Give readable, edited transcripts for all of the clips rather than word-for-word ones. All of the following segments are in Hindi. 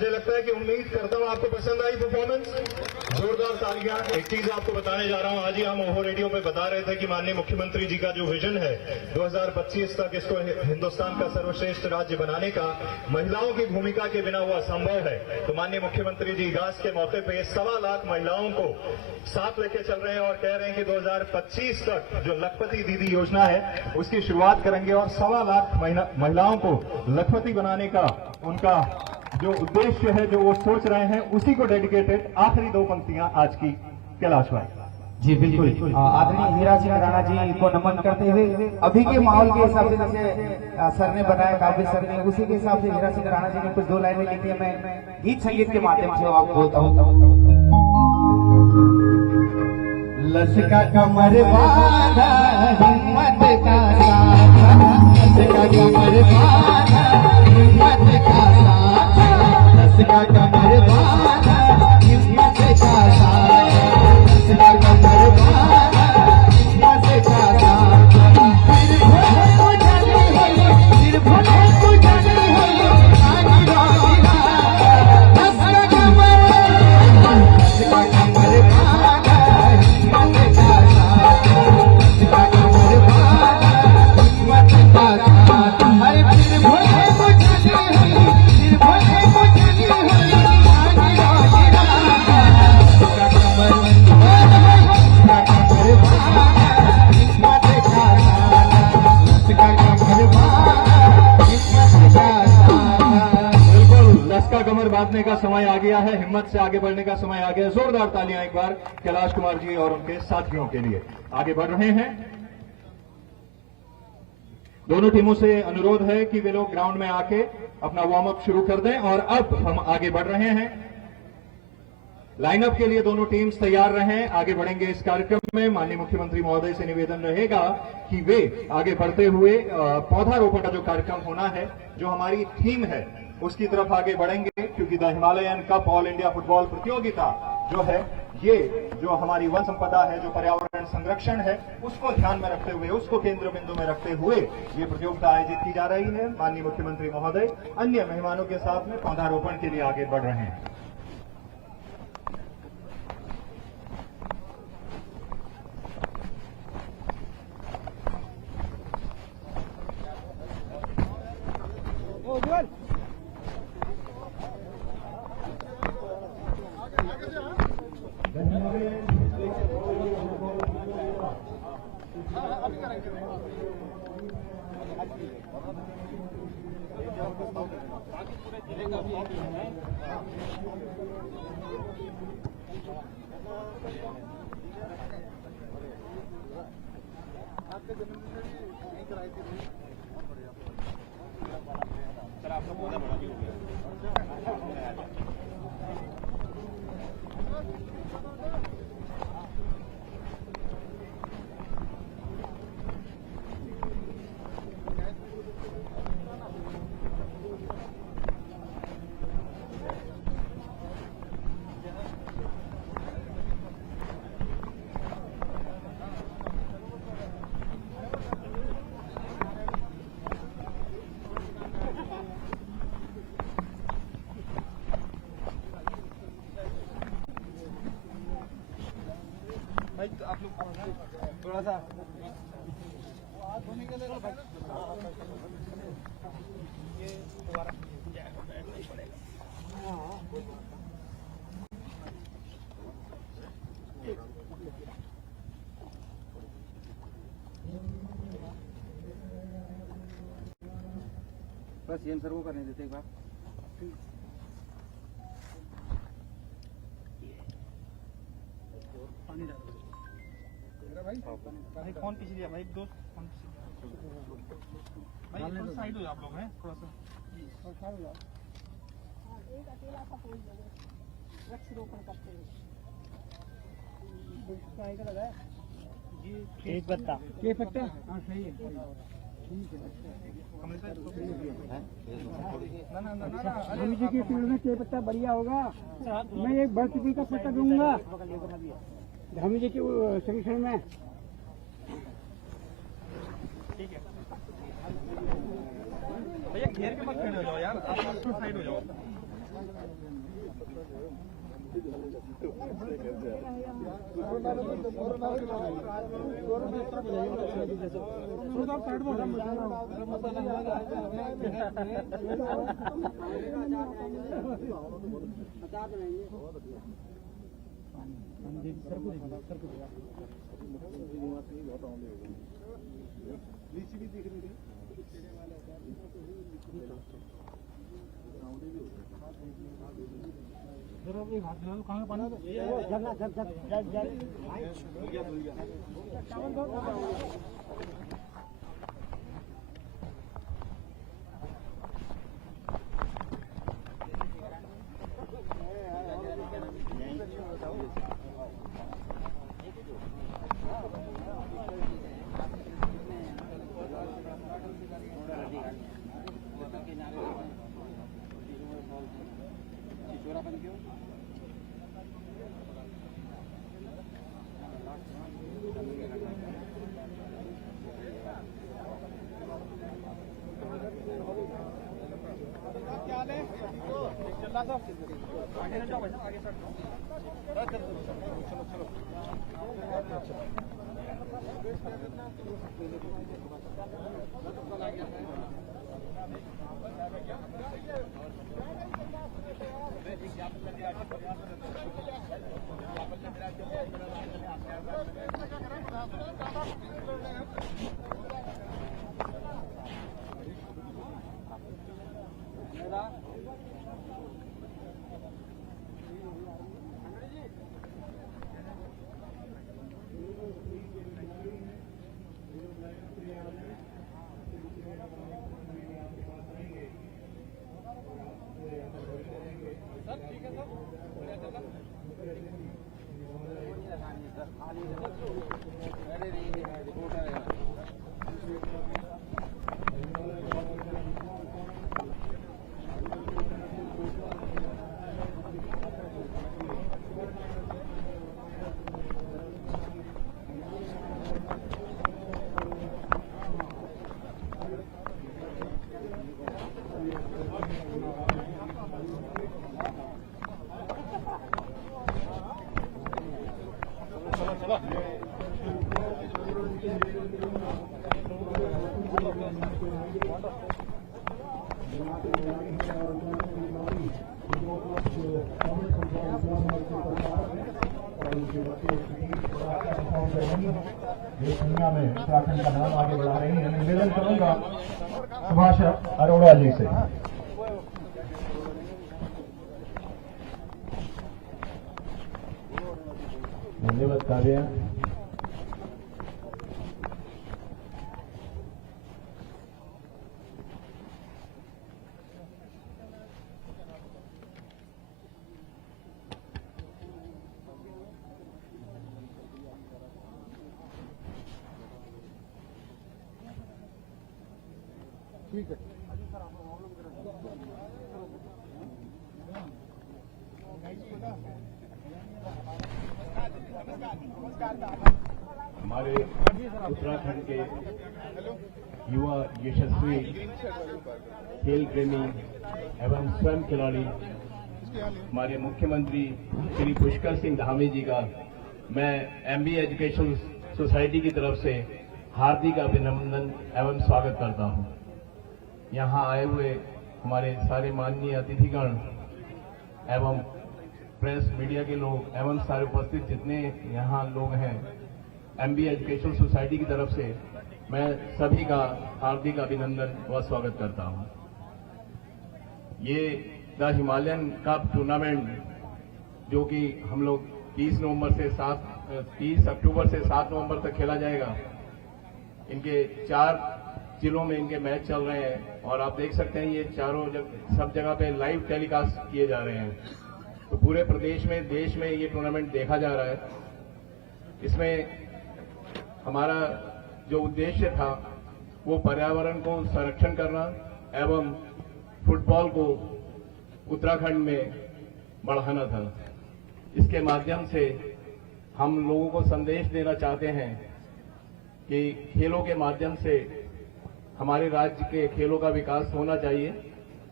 मुझे लगता है कि उम्मीद करता हूं आपको पसंद आई परफॉर्मेंस। जोरदार तालियां। एक चीज आपको बताने जा रहा हूं, आज ही हम ओहो रेडियो पे बता रहे थे कि माननीय मुख्यमंत्री जी का जो विजन है 2025 तक इसको हिंदुस्तान का सर्वश्रेष्ठ राज्य बनाने का, महिलाओं की भूमिका के बिना वो असंभव है। तो माननीय मुख्यमंत्री जी इगास के मौके पे 1.25 लाख महिलाओं को साथ लेके चल रहे हैं और कह रहे हैं कि 2025 तक जो लखपति दीदी योजना है उसकी शुरुआत करेंगे और 1.25 लाख महिलाओं को लखपति बनाने का उनका जो उद्देश्य है, जो वो सोच रहे हैं, उसी को डेडिकेटेड आखिरी 2 पंक्तियां आज की कैलाश भाई। जी बिल्कुल, आदरणीय हीरा सिंह राणा जी को नमन करते हुए अभी के माहौल के हिसाब से जैसे सर ने बताया, काव्य सर ने, उसी के हिसाब से हीरा सिंह राणा जी ने कुछ 2 लाइनें लिखी है, मैं गीत संगीत के माध्यम से आपको बोलता हूँ। लचका कमर बांधा हिम्मत का साथ, लचका कमर बांधा हिम्मत का साथ, लचका कमर बांधा हिम्मत का साथ, लचका कमर बांधा हिम्मत का साथ। फिर भोले को जाने होले, फिर भोले को जाने होले, आगे रोगिला लचका कमर बांधा हिम्मत का साथ, लचका कमर बांधा हिम्मत का साथ। अरे फिर भोले को जाने होले, फिर भोले को जाने होले, आगे रोगिला लचका कमर बांधा हिम्मत का साथ, लचका कमर बांधा हिम्मत का साथ। बिल्कुल, लचका कमर बांधने का समय आ गया है, हिम्मत से आगे बढ़ने का समय आ गया है। जोरदार तालियां एक बार कैलाश कुमार जी और उनके साथियों के लिए। आगे बढ़ रहे हैं। दोनों टीमों से अनुरोध है कि वे लोग ग्राउंड में आके अपना वार्म अप शुरू कर दें और अब हम आगे बढ़ रहे हैं। लाइनअप के लिए दोनों टीम्स तैयार रहें, आगे बढ़ेंगे इस कार्यक्रम में। माननीय मुख्यमंत्री महोदय से निवेदन रहेगा कि वे आगे बढ़ते हुए पौधारोपण का जो कार्यक्रम होना है, जो हमारी थीम है, उसकी तरफ आगे बढ़ेंगे, क्योंकि the Himalayan cup all India football प्रतियोगिता जो है, ये जो हमारी वन संपदा है, जो पर्यावरण संरक्षण है, उसको ध्यान में रखते हुए, उसको केंद्र बिंदु में रखते हुए ये प्रतियोगिता आयोजित की जा रही है। माननीय मुख्यमंत्री महोदय अन्य मेहमानों के साथ में पौधारोपण के लिए आगे बढ़ रहे हैं। आप लोग थोड़ा सा बस ये सर को करने देते एक बार। पानी डाल भाई, कौन पीछे दिया भाई, दोस्त कौन भाई, थोड़ा साइड हो जाओ आप लोग हैं, थोड़ा सा एक अकेला सा फूल दे वृक्षारोपण करते हुए लगा है ये एक पत्ता, ये पत्ता, हाँ सही है, ठीक है। जी की फील्ड में के पत्ता बढ़िया होगा। मैं एक बरसती का पत्ता दूंगा धामी जी के संरक्षण में। ठीक है भैया, घेर के मत खड़े हो जाओ यार, आप साइड हो जाओ। दुनिया में उत्तराखंड का नाम आगे बढ़ा रही है। निवेदन करूंगा सुभाष अरोड़ा जी से। धन्यवाद काव्या। हमारे उत्तराखंड के युवा यशस्वी खेल प्रेमी एवं स्वयं खिलाड़ी हमारे मुख्यमंत्री श्री पुष्कर सिंह धामी जी का मैं एमबी एजुकेशन सोसाइटी की तरफ से हार्दिक अभिनंदन एवं स्वागत करता हूं। यहां आए हुए हमारे सारे माननीय अतिथिगण एवं प्रेस मीडिया के लोग एवं सारे उपस्थित जितने यहाँ लोग हैं, एमबी एजुकेशन सोसाइटी की तरफ से मैं सभी का हार्दिक अभिनंदन व स्वागत करता हूँ। ये द हिमालयन कप टूर्नामेंट जो कि हम लोग 30 अक्टूबर से 7 नवंबर तक खेला जाएगा, इनके 4 जिलों में इनके मैच चल रहे हैं और आप देख सकते हैं ये चारों सब जगह पे लाइव टेलीकास्ट किए जा रहे हैं। तो पूरे प्रदेश में, देश में ये टूर्नामेंट देखा जा रहा है। इसमें हमारा जो उद्देश्य था वो पर्यावरण को संरक्षण करना एवं फुटबॉल को उत्तराखंड में बढ़ाना था। इसके माध्यम से हम लोगों को संदेश देना चाहते हैं कि खेलों के माध्यम से हमारे राज्य के खेलों का विकास होना चाहिए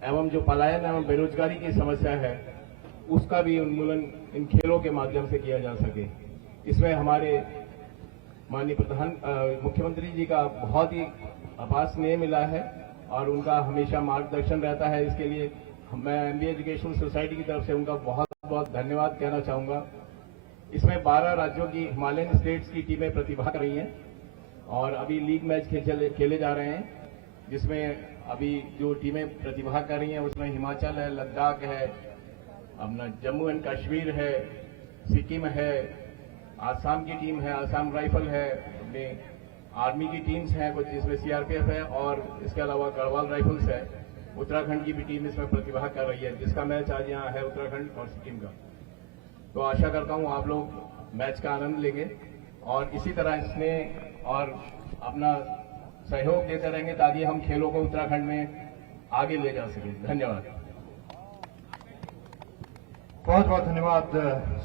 एवं जो पलायन एवं बेरोजगारी की समस्या है उसका भी उन्मूलन इन खेलों के माध्यम से किया जा सके। इसमें हमारे माननीय मुख्यमंत्री जी का बहुत ही अपार स्नेह मिला है और उनका हमेशा मार्गदर्शन रहता है। इसके लिए मैं एमबी एजुकेशन सोसाइटी की तरफ से उनका बहुत बहुत धन्यवाद कहना चाहूंगा। इसमें 12 राज्यों की हिमालयन स्टेट्स की टीमें प्रतिभाग कर रही हैं और अभी लीग मैच खेले जा रहे हैं, जिसमें अभी जो टीमें प्रतिभाग कर रही हैं उसमें हिमाचल है, लद्दाख है, अपना जम्मू एंड कश्मीर है, सिक्किम है, आसाम की टीम है, आसाम राइफल है, अपने आर्मी की टीम्स हैं कुछ जिसमें सीआरपीएफ है और इसके अलावा गढ़वाल राइफल्स है। उत्तराखंड की भी टीम इसमें प्रतिभाग कर रही है, जिसका मैच आज यहाँ है उत्तराखंड और सिक्किम का। तो आशा करता हूँ आप लोग मैच का आनंद लेंगे और इसी तरह स्नेह और अपना सहयोग देते रहेंगे ताकि हम खेलों को उत्तराखंड में आगे ले जा सकें। धन्यवाद। बहुत बहुत धन्यवाद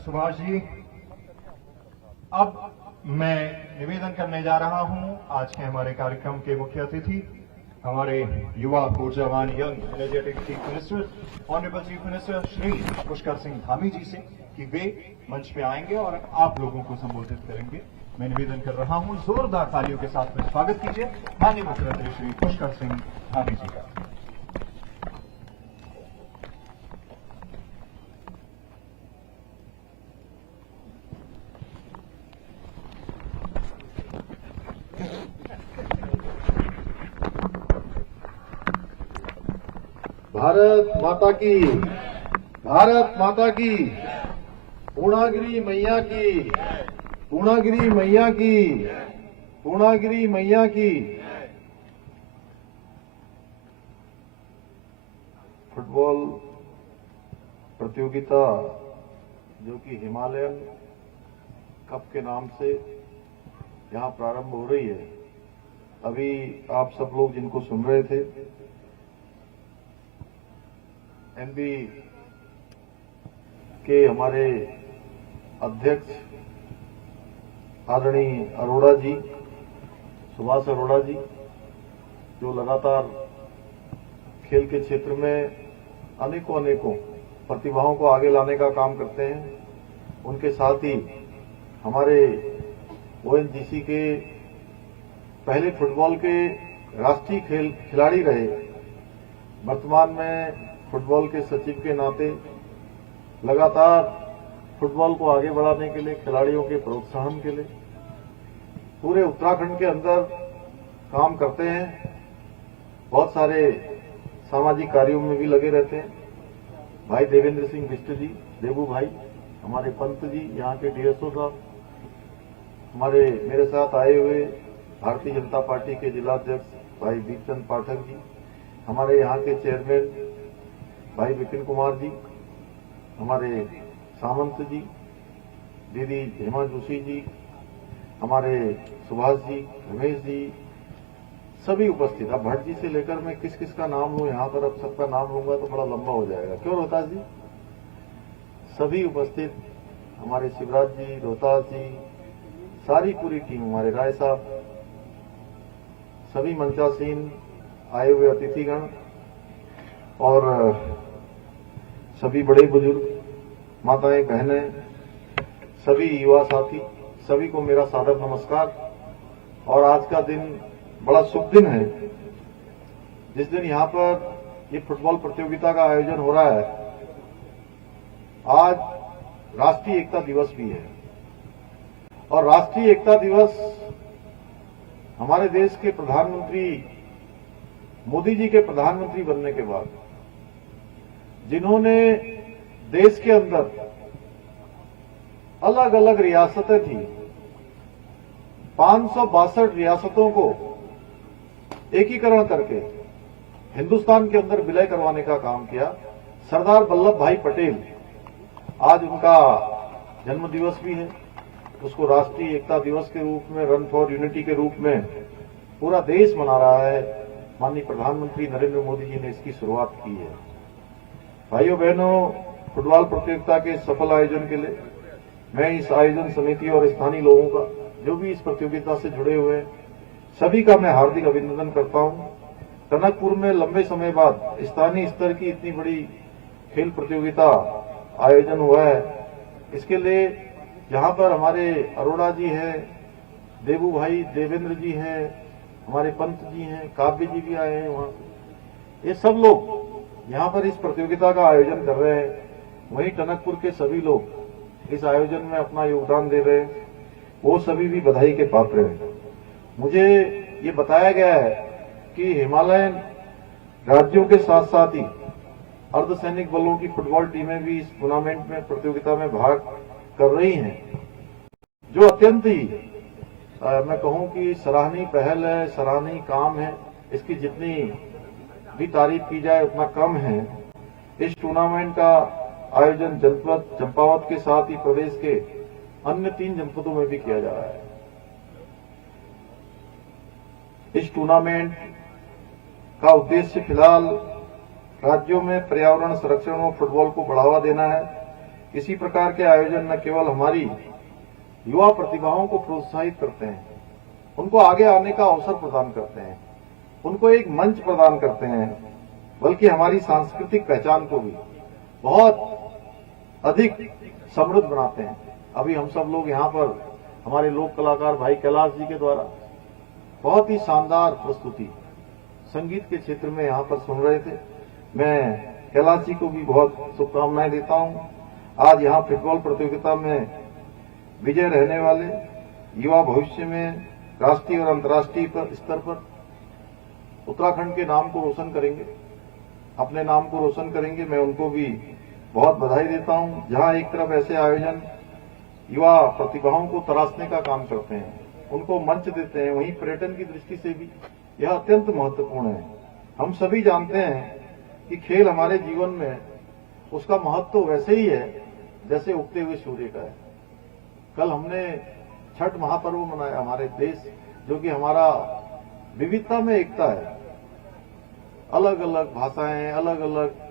सुभाष जी। अब मैं निवेदन करने जा रहा हूं आज के हमारे कार्यक्रम के मुख्य अतिथि, हमारे युवा ऊर्जावान young energetic chief minister, honourable chief minister Shri Pushkar Singh Dhami ji से कि वे मंच पे आएंगे और आप लोगों को संबोधित करेंगे। मैं निवेदन कर रहा हूं, जोरदार तालियों के साथ में स्वागत कीजिए माननीय मुख्यमंत्री श्री पुष्कर सिंह धामी जी का। भारत माता की, भारत माता की, पूर्णागिरी मैया की, पूर्णागिरी मैया की, पूर्णागिरी मैया की। फुटबॉल प्रतियोगिता जो कि हिमालयन कप के नाम से यहां प्रारंभ हो रही है, अभी आप सब लोग जिनको सुन रहे थे एनबी के हमारे अध्यक्ष आदरणीय अरोड़ा जी, सुभाष अरोड़ा जी, जो लगातार खेल के क्षेत्र में अनेकों प्रतिभाओं को आगे लाने का काम करते हैं। उनके साथ ही हमारे ओएनजीसी के पहले फुटबॉल के राष्ट्रीय खिलाड़ी रहे, वर्तमान में फुटबॉल के सचिव के नाते लगातार फुटबॉल को आगे बढ़ाने के लिए, खिलाड़ियों के प्रोत्साहन के लिए पूरे उत्तराखंड के अंदर काम करते हैं। बहुत सारे सामाजिक कार्यों में भी लगे रहते हैं। भाई देवेंद्र सिंह बिष्ट जी, देवू भाई, हमारे पंत जी, यहाँ के डीएसओ साहब, हमारे मेरे साथ आए हुए भारतीय जनता पार्टी के जिलाध्यक्ष भाई दीपचंद पाठक जी, हमारे यहाँ के चेयरमैन भाई विपिन कुमार जी, हमारे सामंत जी, दीदी हेमा जोशी जी, हमारे सुभाष जी, रमेश जी, सभी उपस्थित। अब भट्ट जी से लेकर मैं किस किस का नाम लूं यहाँ पर, अब सबका नाम लूंगा तो बड़ा लंबा हो जाएगा। क्यों रोहतास जी? सभी उपस्थित, हमारे शिवराज जी, रोहतास जी, सारी पूरी टीम, हमारे राय साहब, सभी मंचासीन आए हुए अतिथिगण और सभी बड़े बुजुर्ग, माताएं, बहनें, सभी युवा साथी, सभी को मेरा सादर नमस्कार। और आज का दिन बड़ा शुभ दिन है, जिस दिन यहाँ पर ये फुटबॉल प्रतियोगिता का आयोजन हो रहा है। आज राष्ट्रीय एकता दिवस भी है और राष्ट्रीय एकता दिवस हमारे देश के प्रधानमंत्री मोदी जी के प्रधानमंत्री बनने के बाद जिन्होंने देश के अंदर अलग अलग रियासतें थी, 562 रियासतों को एकीकरण करके हिंदुस्तान के अंदर विलय करवाने का काम किया, सरदार वल्लभ भाई पटेल। आज उनका जन्म दिवस भी है, उसको राष्ट्रीय एकता दिवस के रूप में, रन फॉर यूनिटी के रूप में पूरा देश मना रहा है। माननीय प्रधानमंत्री नरेंद्र मोदी जी ने इसकी शुरुआत की है। भाइयों बहनों, फुटबॉल प्रतियोगिता के सफल आयोजन के लिए मैं इस आयोजन समिति और स्थानीय लोगों का, जो भी इस प्रतियोगिता से जुड़े हुए हैं, सभी का मैं हार्दिक अभिनंदन करता हूं। टनकपुर में लंबे समय बाद स्थानीय स्तर की इतनी बड़ी खेल प्रतियोगिता आयोजन हुआ है, इसके लिए यहाँ पर हमारे अरोड़ा जी हैं, देवू भाई देवेंद्र जी हैं, हमारे पंत जी हैं, काव्य जी भी आए हैं वहां से। ये सब लोग यहाँ पर इस प्रतियोगिता का आयोजन कर रहे हैं। वहीं टनकपुर के सभी लोग इस आयोजन में अपना योगदान दे रहे हैं, वो सभी भी बधाई के पात्र हैं। मुझे ये बताया गया है कि हिमालयन राज्यों के साथ साथ ही अर्धसैनिक बलों की फुटबॉल टीमें भी इस टूर्नामेंट में प्रतियोगिता में भाग कर रही हैं, जो अत्यंत ही मैं कहूं कि सराहनीय पहल है, सराहनीय काम है। इसकी जितनी भी तारीफ की जाए उतना कम है। इस टूर्नामेंट का आयोजन जनपद चंपावत के साथ ही प्रदेश के अन्य 3 जनपदों में भी किया जा रहा है। इस टूर्नामेंट का उद्देश्य फिलहाल राज्यों में पर्यावरण संरक्षण और फुटबॉल को बढ़ावा देना है। इसी प्रकार के आयोजन न केवल हमारी युवा प्रतिभाओं को प्रोत्साहित करते हैं, उनको आगे आने का अवसर प्रदान करते हैं, उनको एक मंच प्रदान करते हैं, बल्कि हमारी सांस्कृतिक पहचान को भी बहुत अधिक समृद्ध बनाते हैं। अभी हम सब लोग यहाँ पर हमारे लोक कलाकार भाई कैलाश जी के द्वारा बहुत ही शानदार प्रस्तुति संगीत के क्षेत्र में यहाँ पर सुन रहे थे। मैं कैलाश जी को भी बहुत शुभकामनाएं देता हूँ। आज यहाँ फुटबॉल प्रतियोगिता में विजय रहने वाले युवा भविष्य में राष्ट्रीय और अंतर्राष्ट्रीय स्तर पर उत्तराखंड के नाम को रोशन करेंगे, अपने नाम को रोशन करेंगे। मैं उनको भी बहुत बधाई देता हूं। जहां एक तरफ ऐसे आयोजन युवा प्रतिभाओं को तराशने का काम करते हैं, उनको मंच देते हैं, वहीं पर्यटन की दृष्टि से भी यह अत्यंत महत्वपूर्ण है। हम सभी जानते हैं कि खेल हमारे जीवन में उसका महत्व वैसे ही है जैसे उगते हुए सूर्य का है। कल हमने छठ महापर्व मनाया हमारे देश, जो कि हमारा विविधता में एकता है। अलग अलग भाषाएं, अलग अलग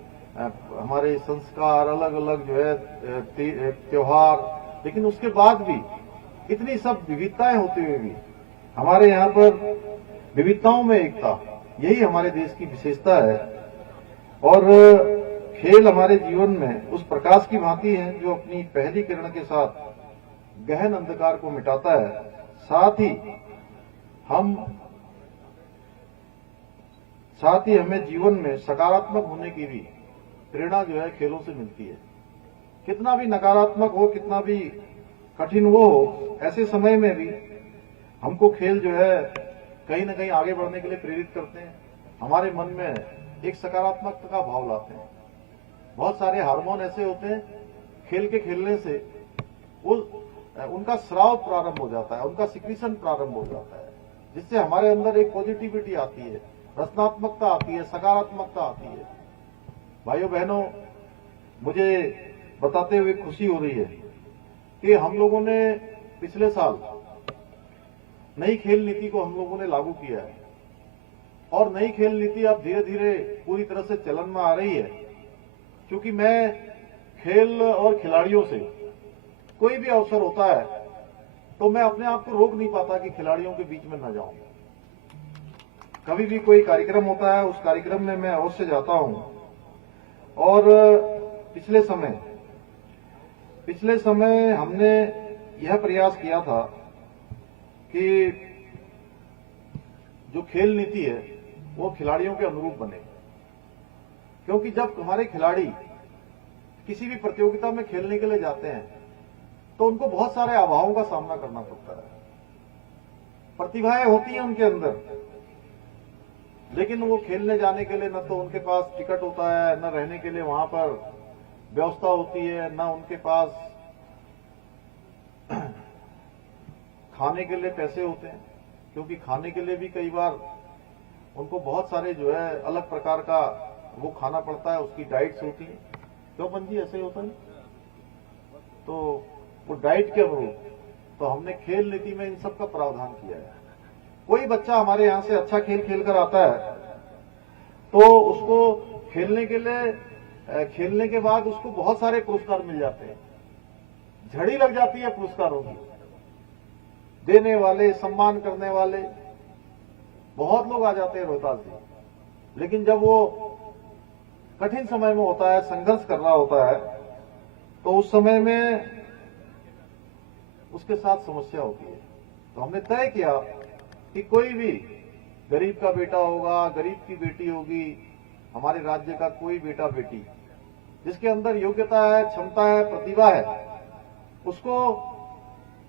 हमारे संस्कार, अलग अलग जो है त्योहार, लेकिन उसके बाद भी इतनी सब विविधताएं होते हुए भी हमारे यहाँ पर विविधताओं में एकता, यही हमारे देश की विशेषता है। और खेल हमारे जीवन में उस प्रकाश की भांति है जो अपनी पहली किरण के साथ गहन अंधकार को मिटाता है। साथ ही हमें जीवन में सकारात्मक होने की भी प्रेरणा जो है खेलों से मिलती है। कितना भी नकारात्मक हो, कितना भी कठिन वो हो, ऐसे समय में भी हमको खेल जो है कहीं ना कहीं आगे बढ़ने के लिए प्रेरित करते हैं, हमारे मन में एक सकारात्मकता का भाव लाते हैं। बहुत सारे हार्मोन ऐसे होते हैं, खेल के खेलने से वो उनका स्राव प्रारंभ हो जाता है, उनका सिक्रीशन प्रारंभ हो जाता है, जिससे हमारे अंदर एक पॉजिटिविटी आती है, रचनात्मकता आती है, सकारात्मकता आती है। भाइयों बहनों, मुझे बताते हुए खुशी हो रही है कि हम लोगों ने पिछले साल नई खेल नीति को हम लोगों ने लागू किया है, और नई खेल नीति अब धीरे धीरे पूरी तरह से चलन में आ रही है। क्योंकि मैं खेल और खिलाड़ियों से कोई भी अवसर होता है तो मैं अपने आप को रोक नहीं पाता कि खिलाड़ियों के बीच में न जाऊं। कभी भी कोई कार्यक्रम होता है, उस कार्यक्रम में मैं अवश्य जाता हूं। और पिछले समय हमने यह प्रयास किया था कि जो खेल नीति है वो खिलाड़ियों के अनुरूप बने, क्योंकि जब हमारे खिलाड़ी किसी भी प्रतियोगिता में खेलने के लिए जाते हैं तो उनको बहुत सारे अभावों का सामना करना पड़ता है। प्रतिभाएं होती हैं उनके अंदर, लेकिन वो खेलने जाने के लिए न तो उनके पास टिकट होता है, न रहने के लिए वहां पर व्यवस्था होती है, न उनके पास खाने के लिए पैसे होते हैं, क्योंकि खाने के लिए भी कई बार उनको बहुत सारे जो है अलग प्रकार का वो खाना पड़ता है, उसकी डाइट्स होती है। क्यों पंजी ऐसे ही होता है? तो वो डाइट के अनुरूप तो हमने खेल नीति में इन सब का प्रावधान किया है। कोई बच्चा हमारे यहाँ से अच्छा खेल खेलकर आता है तो उसको खेलने के बाद उसको बहुत सारे पुरस्कार मिल जाते हैं, झड़ी लग जाती है पुरस्कारों की। देने वाले, सम्मान करने वाले बहुत लोग आ जाते हैं रोहतास जी, लेकिन जब वो कठिन समय में होता है, संघर्ष कर रहा होता है, तो उस समय में उसके साथ समस्या होती है। तो हमने तय किया कि कोई भी गरीब का बेटा होगा, गरीब की बेटी होगी, हमारे राज्य का कोई बेटा बेटी जिसके अंदर योग्यता है, क्षमता है, प्रतिभा है, उसको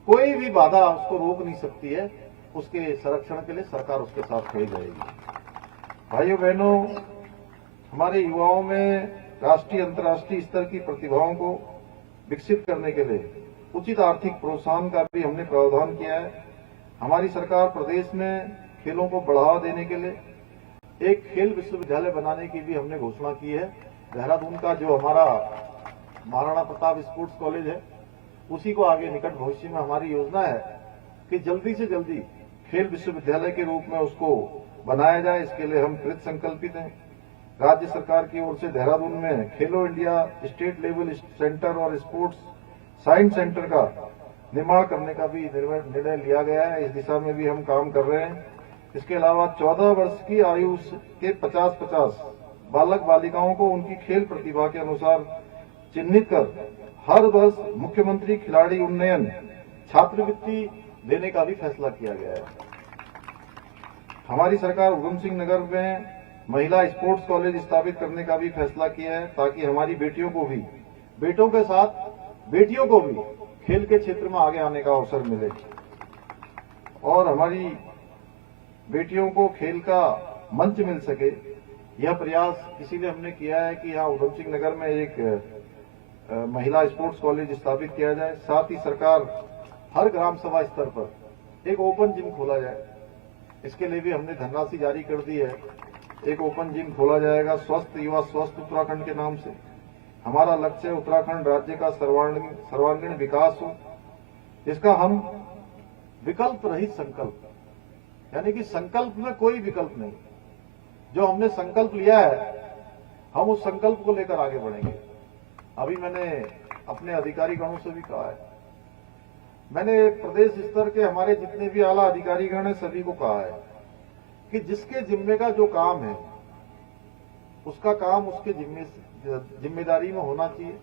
कोई भी बाधा उसको रोक नहीं सकती है। उसके संरक्षण के लिए सरकार उसके साथ खड़ी रहेगी। भाइयों बहनों, हमारे युवाओं में राष्ट्रीय अंतर्राष्ट्रीय स्तर की प्रतिभाओं को विकसित करने के लिए उचित आर्थिक प्रोत्साहन का भी हमने प्रावधान किया है। हमारी सरकार प्रदेश में खेलों को बढ़ावा देने के लिए एक खेल विश्वविद्यालय बनाने की भी हमने घोषणा की है। देहरादून का जो हमारा महाराणा प्रताप स्पोर्ट्स कॉलेज है, उसी को आगे निकट भविष्य में हमारी योजना है कि जल्दी से जल्दी खेल विश्वविद्यालय के रूप में उसको बनाया जाए। इसके लिए हम कृत संकल्पित हैं। राज्य सरकार की ओर से देहरादून में खेलो इंडिया स्टेट लेवल सेंटर और स्पोर्ट्स साइंस सेंटर का निर्माण करने का भी निर्णय लिया गया है। इस दिशा में भी हम काम कर रहे हैं। इसके अलावा 14 वर्ष की आयु के 50-50 बालक बालिकाओं को उनकी खेल प्रतिभा के अनुसार चिन्हित कर हर वर्ष मुख्यमंत्री खिलाड़ी उन्नयन छात्रवृत्ति देने का भी फैसला किया गया है। हमारी सरकार उधम सिंह नगर में महिला स्पोर्ट्स कॉलेज स्थापित करने का भी फैसला किया है, ताकि हमारी बेटियों को भी, बेटों के साथ बेटियों को भी खेल के क्षेत्र में आगे आने का अवसर मिले और हमारी बेटियों को खेल का मंच मिल सके। यह प्रयास इसीलिए हमने किया है कि यहाँ उधम सिंह नगर में एक महिला स्पोर्ट्स कॉलेज स्थापित किया जाए। साथ ही सरकार हर ग्राम सभा स्तर पर एक ओपन जिम खोला जाए। इसके लिए भी हमने धनराशि जारी कर दी है। एक ओपन जिम खोला जाएगा स्वस्थ युवा स्वस्थ उत्तराखंड के नाम से। हमारा लक्ष्य है उत्तराखंड राज्य का सर्वांगीण विकास हो, जिसका हम विकल्प रहित संकल्प, यानी कि संकल्प में कोई विकल्प नहीं, जो हमने संकल्प लिया है हम उस संकल्प को लेकर आगे बढ़ेंगे। अभी मैंने अपने अधिकारीगणों से भी कहा है, मैंने प्रदेश स्तर के हमारे जितने भी आला अधिकारीगण हैं सभी को कहा है कि जिसके जिम्मे का जो काम है उसका काम उसके जिम्मेदारी में होना चाहिए।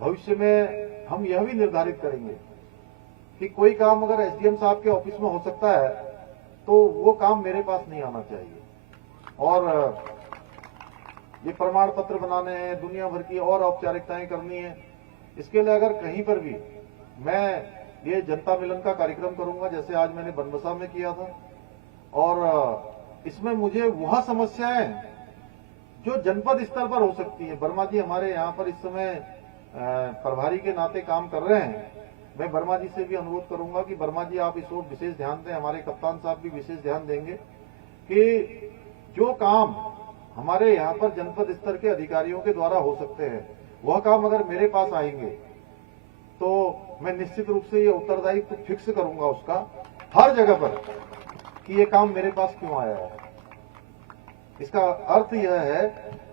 भविष्य में हम यह भी निर्धारित करेंगे कि कोई काम अगर एसडीएम साहब के ऑफिस में हो सकता है तो वो काम मेरे पास नहीं आना चाहिए। और ये प्रमाण पत्र बनाने हैं, दुनिया भर की और औपचारिकताएं करनी है। इसके लिए अगर कहीं पर भी मैं ये जनता मिलन का कार्यक्रम करूंगा, जैसे आज मैंने बनबसा में किया था, और इसमें मुझे वह समस्याएं जो जनपद स्तर पर हो सकती है। वर्मा जी हमारे यहाँ पर इस समय प्रभारी के नाते काम कर रहे हैं। मैं वर्मा जी से भी अनुरोध करूंगा कि वर्मा जी आप इस ओर विशेष ध्यान दें, हमारे कप्तान साहब भी विशेष ध्यान देंगे कि जो काम हमारे यहाँ पर जनपद स्तर के अधिकारियों के द्वारा हो सकते हैं, वह काम अगर मेरे पास आएंगे तो मैं निश्चित रूप से ये उत्तरदायित्व फिक्स करूंगा उसका हर जगह पर कि ये काम मेरे पास क्यों आया है। इसका अर्थ यह है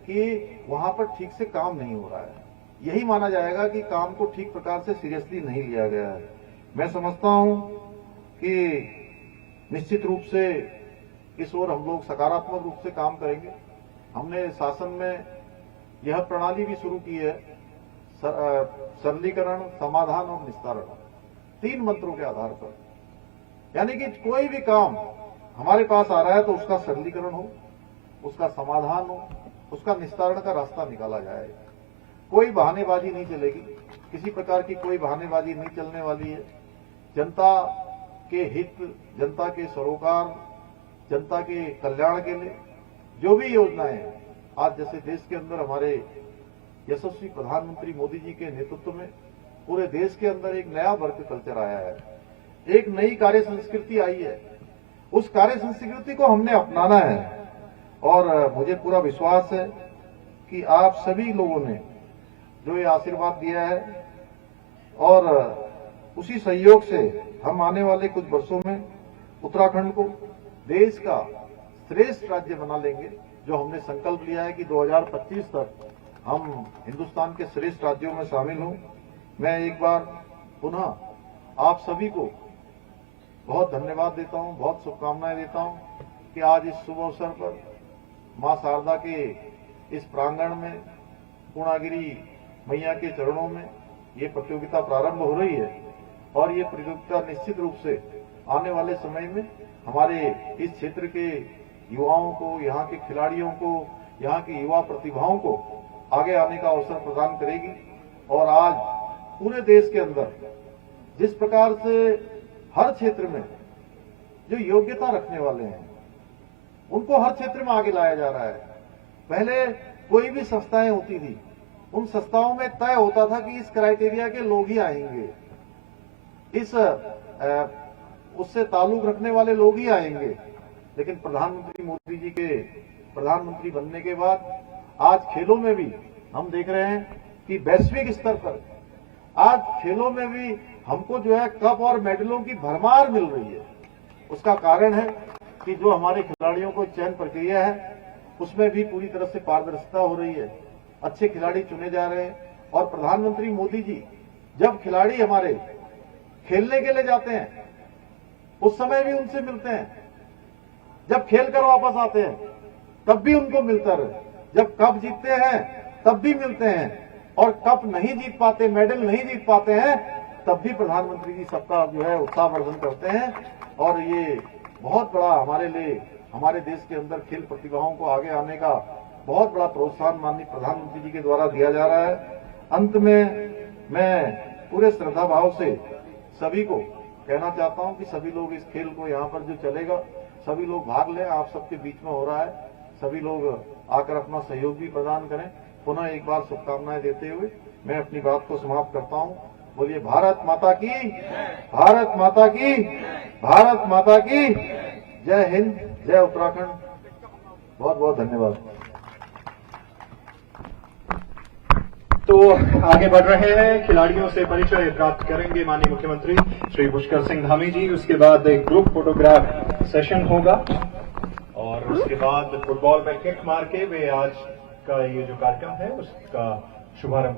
कि वहां पर ठीक से काम नहीं हो रहा है, यही माना जाएगा कि काम को ठीक प्रकार से सीरियसली नहीं लिया गया है। मैं समझता हूं कि निश्चित रूप से इस ओर हम लोग सकारात्मक रूप से काम करेंगे। हमने शासन में यह प्रणाली भी शुरू की है, सरलीकरण, समाधान और निस्तारण, 3 मंत्रों के आधार पर। यानी कि कोई भी काम हमारे पास आ रहा है तो उसका सरलीकरण हो, उसका समाधान हो, उसका निस्तारण का रास्ता निकाला जाए। कोई बहानेबाजी नहीं चलेगी, किसी प्रकार की कोई बहानेबाजी नहीं चलने वाली है। जनता के हित, जनता के सरोकार, जनता के कल्याण के लिए जो भी योजनाएं हैं, आज जैसे देश के अंदर हमारे यशस्वी प्रधानमंत्री मोदी जी के नेतृत्व में पूरे देश के अंदर एक नया वर्क कल्चर आया है, एक नई कार्य संस्कृति आई है। उस कार्य संस्कृति को हमने अपनाना है और मुझे पूरा विश्वास है कि आप सभी लोगों ने जो ये आशीर्वाद दिया है और उसी सहयोग से हम आने वाले कुछ वर्षों में उत्तराखंड को देश का श्रेष्ठ राज्य बना लेंगे। जो हमने संकल्प लिया है कि 2025 तक हम हिंदुस्तान के श्रेष्ठ राज्यों में शामिल हों। मैं एक बार पुनः आप सभी को बहुत धन्यवाद देता हूं, बहुत शुभकामनाएं देता हूं कि आज इस शुभ अवसर पर मां शारदा के इस प्रांगण में पूर्णागिरी मैया के चरणों में ये प्रतियोगिता प्रारंभ हो रही है और ये प्रतियोगिता निश्चित रूप से आने वाले समय में हमारे इस क्षेत्र के युवाओं को, यहाँ के खिलाड़ियों को, यहाँ की युवा प्रतिभाओं को आगे आने का अवसर प्रदान करेगी। और आज पूरे देश के अंदर जिस प्रकार से हर क्षेत्र में जो योग्यता रखने वाले हैं उनको हर क्षेत्र में आगे लाया जा रहा है। पहले कोई भी संस्थाएं होती थी, उन संस्थाओं में तय होता था कि इस क्राइटेरिया के लोग ही आएंगे, इस उससे ताल्लुक रखने वाले लोग ही आएंगे। लेकिन प्रधानमंत्री मोदी जी के प्रधानमंत्री बनने के बाद आज खेलों में भी हम देख रहे हैं कि वैश्विक स्तर पर आज खेलों में भी हमको जो है कप और मेडलों की भरमार मिल रही है। उसका कारण है कि जो हमारे खिलाड़ियों को चयन प्रक्रिया है उसमें भी पूरी तरह से पारदर्शिता हो रही है, अच्छे खिलाड़ी चुने जा रहे हैं। और प्रधानमंत्री मोदी जी जब खिलाड़ी हमारे खेलने के लिए जाते हैं उस समय भी उनसे मिलते हैं, जब खेल कर वापस आते हैं तब भी उनको मिलता रहे, जब कप जीतते हैं तब भी मिलते हैं, और कप नहीं जीत पाते, मेडल नहीं जीत पाते हैं तब भी प्रधानमंत्री जी सबका जो है उत्साहवर्धन करते हैं। और ये बहुत बड़ा हमारे लिए, हमारे देश के अंदर खेल प्रतिभाओं को आगे आने का बहुत बड़ा प्रोत्साहन माननीय प्रधानमंत्री जी के द्वारा दिया जा रहा है। अंत में मैं पूरे श्रद्धा भाव से सभी को कहना चाहता हूं कि सभी लोग इस खेल को यहाँ पर जो चलेगा सभी लोग भाग लें। आप सबके बीच में हो रहा है, सभी लोग आकर अपना सहयोग भी प्रदान करें। पुनः एक बार शुभकामनाएं देते हुए मैं अपनी बात को समाप्त करता हूं। बोलिए भारत माता की, भारत माता की, भारत माता की जय हिंद, जय उत्तराखंड। बहुत बहुत धन्यवाद। तो आगे बढ़ रहे हैं, खिलाड़ियों से परिचय प्राप्त करेंगे माननीय मुख्यमंत्री श्री पुष्कर सिंह धामी जी। उसके बाद एक ग्रुप फोटोग्राफ सेशन होगा और उसके बाद फुटबॉल में किक मार के वे आज का ये जो कार्यक्रम है उसका शुभारंभ